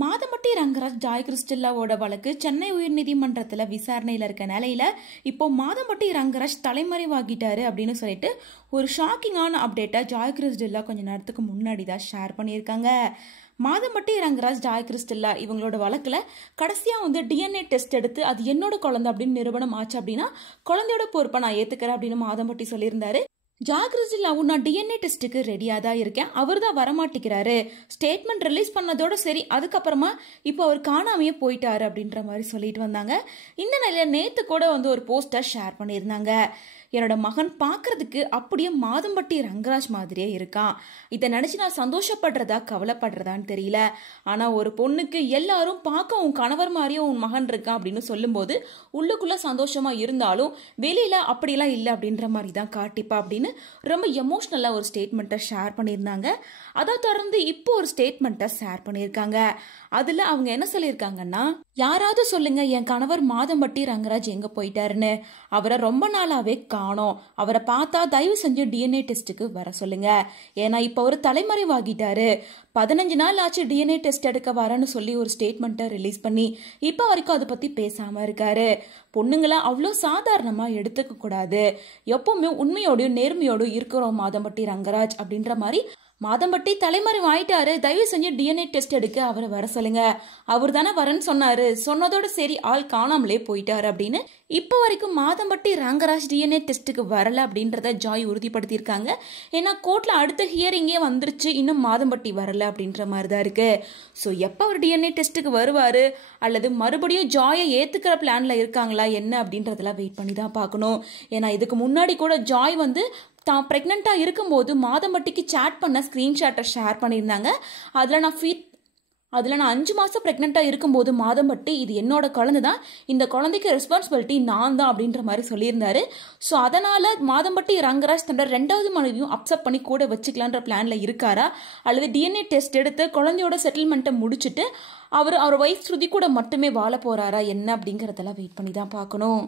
Madhampatti Rangaraj Joy கிறிஸ்டில்லாவோட வழக்கு சென்னை உயர்நீதிமன்றத்தில் விசாரணையில் இருக்க நிலையில இப்போ மாதம்பட்டி ரங்கராஜ் தலைமறைவாகிட்டாரு அப்படின்னு சொல்லிட்டு ஒரு ஷாக்கிங்கான அப்டேட்டை ஜாய் கிறிஸ்டில்லா கொஞ்ச நேரத்துக்கு முன்னாடி தான் ஷேர் பண்ணியிருக்காங்க. மாதம்பட்டி ரங்கராஜ் ஜாய் கிறிஸ்டில்லா இவங்களோட வழக்கில் கடைசியாக டிஎன்ஏ டெஸ்ட் எடுத்து அது என்னோட குழந்தை அப்படின்னு நிரூபணம் ஆச்சு அப்படின்னா குழந்தையோட பொறுப்பை நான் ஏற்றுக்கிறேன் அப்படின்னு மாதம்பட்டி சொல்லியிருந்தாரு. ஜாய் கிறிஸ்டில்லாவும் நான் டிஎன்ஏ டெஸ்ட்டுக்கு ரெடியாக தான் இருக்கேன், அவர் தான் வரமாட்டேங்கிறாரு, ஸ்டேட்மெண்ட் ரிலீஸ் பண்ணதோட சரி, அதுக்கப்புறமா இப்போ அவர் காணாமையே போயிட்டாரு அப்படின்ற மாதிரி சொல்லிட்டு வந்தாங்க. இந்த நிலையில் நேற்று கூட ஒரு போஸ்டர் ஷேர் பண்ணியிருந்தாங்க. என்னோட மகன் பார்க்கறதுக்கு அப்படியே மாதம்பட்டி ரங்கராஜ் மாதிரியே இருக்கான், இதை நினச்சி நான் சந்தோஷப்படுறதா கவலைப்படுறதான்னு தெரியல, ஆனால் ஒரு பொண்ணுக்கு எல்லாரும் பார்க்க உன் கணவர் மாதிரியே உன் மகன் இருக்கான் அப்படின்னு சொல்லும்போது உள்ளுக்குள்ளே சந்தோஷமாக இருந்தாலும் வெளியில் அப்படிலாம் இல்லை அப்படின்ற மாதிரி தான் காட்டிப்பா அப்படின்னு ரொம்ப எமோஷ்னலாக ஒரு ஸ்டேட்மெண்ட்டை ஷேர் பண்ணியிருந்தாங்க. அதை தொடர்ந்து இப்போ ஒரு ஸ்டேட்மெண்ட்டை ஷேர் பண்ணியிருக்காங்க. அதில் அவங்க என்ன சொல்லியிருக்காங்கன்னா, யாராவது சொல்லுங்க என் கணவர் மாதம்பட்டி ரங்கராஜ் எங்கே போயிட்டாருன்னு, அவரை ரொம்ப நாளாவே காணோம், அவரை பார்த்தா தயவு செஞ்சு டிஎன்ஏ டெஸ்ட்டுக்கு வர சொல்லுங்க, ஏன்னா இப்போ அவர் தலைமறைவாகிட்டாரு, 15 நாள் ஆச்சு டிஎன்ஏ டெஸ்ட் எடுக்க வரேன்னு சொல்லி ஒரு ஸ்டேட்மெண்ட்டை ரிலீஸ் பண்ணி இப்போ வரைக்கும் அதை பற்றி பேசாமல் இருக்காரு. பொண்ணுங்களை அவ்வளோ சாதாரணமாக எடுத்துக்க கூடாது, எப்பவுமே உண்மையோடையும் நேர்மையோடும் இருக்கிறோம் மாதம்பட்டி ரங்கராஜ் அப்படின்ற மாதிரி, மாதம்பட்டி தலைமறை ஆயிட்டாரு, தயவு செஞ்சு டிஎன்ஏ டெஸ்ட் எடுக்க அவரை வர சொல்லுங்க, அவர் தானே வரேன்னு சொன்னாரு, சொன்னதோட சரி ஆள் காணாமலே போயிட்டாரு அப்படின்னு இப்போ வரைக்கும் மாதம்பட்டி ரங்கராஜ் டிஎன்ஏ டெஸ்ட்டுக்கு வரல அப்படின்றத ஜாய் உறுதிப்படுத்தியிருக்காங்க. ஏன்னா கோர்ட்ல அடுத்த ஹியரிங்கே வந்துருச்சு, இன்னும் மாதம்பட்டி வரல அப்படின்ற மாதிரி தான் இருக்கு. ஸோ எப்போ அவர் டிஎன்ஏ டெஸ்ட்டுக்கு வருவாரு அல்லது மறுபடியும் ஜாயை ஏத்துக்கிற பிளான்ல இருக்காங்களா என்ன அப்படின்றதெல்லாம் வெயிட் பண்ணி தான் பார்க்கணும். ஏன்னா இதுக்கு முன்னாடி கூட ஜாய் தான் ப்ரெக்னெண்ட்டாக இருக்கும்போது மாதம்பட்டிக்கு சேட் பண்ண ஸ்க்ரீன்ஷாட்டை ஷேர் பண்ணியிருந்தாங்க. அதில் நான் 5 மாதம் ப்ரெக்னெண்ட்டாக இருக்கும்போது மாதம்பட்டி இது என்னோட குழந்தை தான், இந்த குழந்தைக்கு ரெஸ்பான்சிபிலிட்டி நான் தான் அப்படின்ற மாதிரி சொல்லியிருந்தாரு. ஸோ அதனால் மாதம்பட்டி ரங்கராஜ் தன்னோட 2வது மனைவியும் அப்செட் பண்ணி கூட வச்சுக்கலான்ற பிளானில் இருக்காரா, அல்லது டிஎன்ஏ டெஸ்ட் எடுத்து குழந்தையோட செட்டில்மெண்ட்டை முடிச்சுட்டு அவர் ஒய்ஃப் ஸ்ருதி கூட மட்டுமே வாழ போகிறாரா என்ன அப்படிங்கிறதெல்லாம் வெயிட் பண்ணி தான் பார்க்கணும்.